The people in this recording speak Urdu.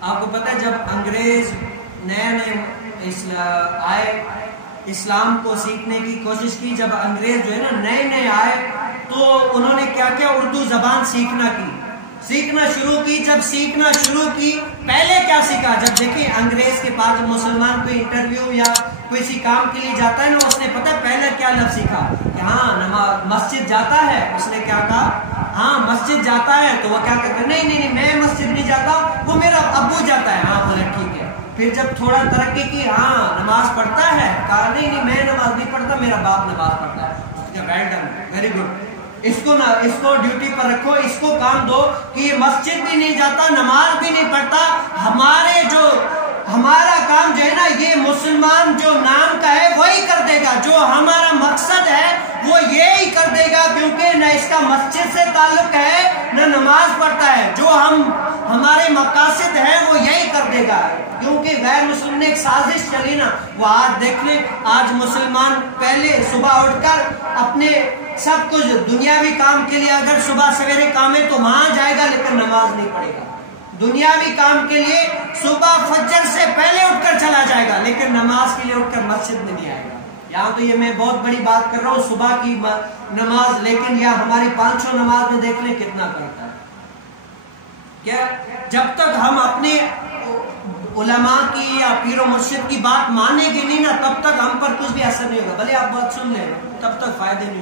آپ کو پتہ ہے جب انگریز نئے آئے اسلام کو سیکھنے کی کوشش کی، جب انگریز جو ہے نا نئے آئے تو انہوں نے کیا کیا، اردو زبان سیکھنا شروع کی۔ جب سیکھنا شروع کی، پہلے کیا سیکھا؟ جب دیکھیں انگریز کے پاس مسلمان کوئی انٹرویو یا کسی کام کے لیے جاتا ہے نا، اس نے پتہ پہلے کیا لفظ سیکھا کہ ہاں مسجد جاتا ہے۔ اس نے کیا کہا؟ ہاں مسجد جاتا ہے۔ تو وہ کیا کہتا ہے؟ نہیں میں مسجد نہیں جاتا، وہ میرا ابو جاتا ہے۔ ہاں بولے ٹھیک ہے۔ پھر جب تھوڑا ترقی کی، ہاں نماز پڑھتا ہے، کہا نہیں میں نماز نہیں پڑھتا، میرا باپ نماز پڑھتا ہے۔ Well done, very good. اس کو ڈیوٹی پر رکھو، اس کو کام دو کہ یہ مسجد بھی نہیں جاتا، نماز بھی نہیں پڑھتا، ہمارا کام جو ہے نا یہ مسلمان جو نام کا ہے وہی کر دے گا، جو ہمارا مقصد ہے وہ یہی کر دے گا، کیونکہ نہ اس کا مسجد سے تعلق ہے نہ نماز پڑھتا ہے، جو ہمارے مقاصد ہیں وہ یہی کر دے گا۔ کیونکہ غیر مسلم نے ایک سازش چلی نا، وہ آج دیکھ لیں، آج مسلمان پہلے صبح اٹھ کر اپنے سب کچھ دنیاوی کام کے لیے اگر صبح سویرے کام ہے تو وہاں جائے گا لیکن نماز نہیں پڑھے گا۔ دنیاوی کام کے لیے صبح فجر سے پہلے اٹھ کر چلا جائے گا لیکن نماز کے لیے اٹھ کر مسجد میں نہیں آئے گا۔ یہاں تو یہ میں بہت بڑی بات کر رہا ہوں صبح کی نماز، لیکن یہ ہماری 5 نماز میں دیکھ لیں کتنا کرتا ہے۔ کیا جب تک ہم اپنے علماء کی یا پیر و مرشد کی بات مانیں گے نہیں نا، تب تک ہم پر کچھ بھی اثر نہیں ہوگا، بھلے آپ بات سن لیں، تب تک فائدے نہیں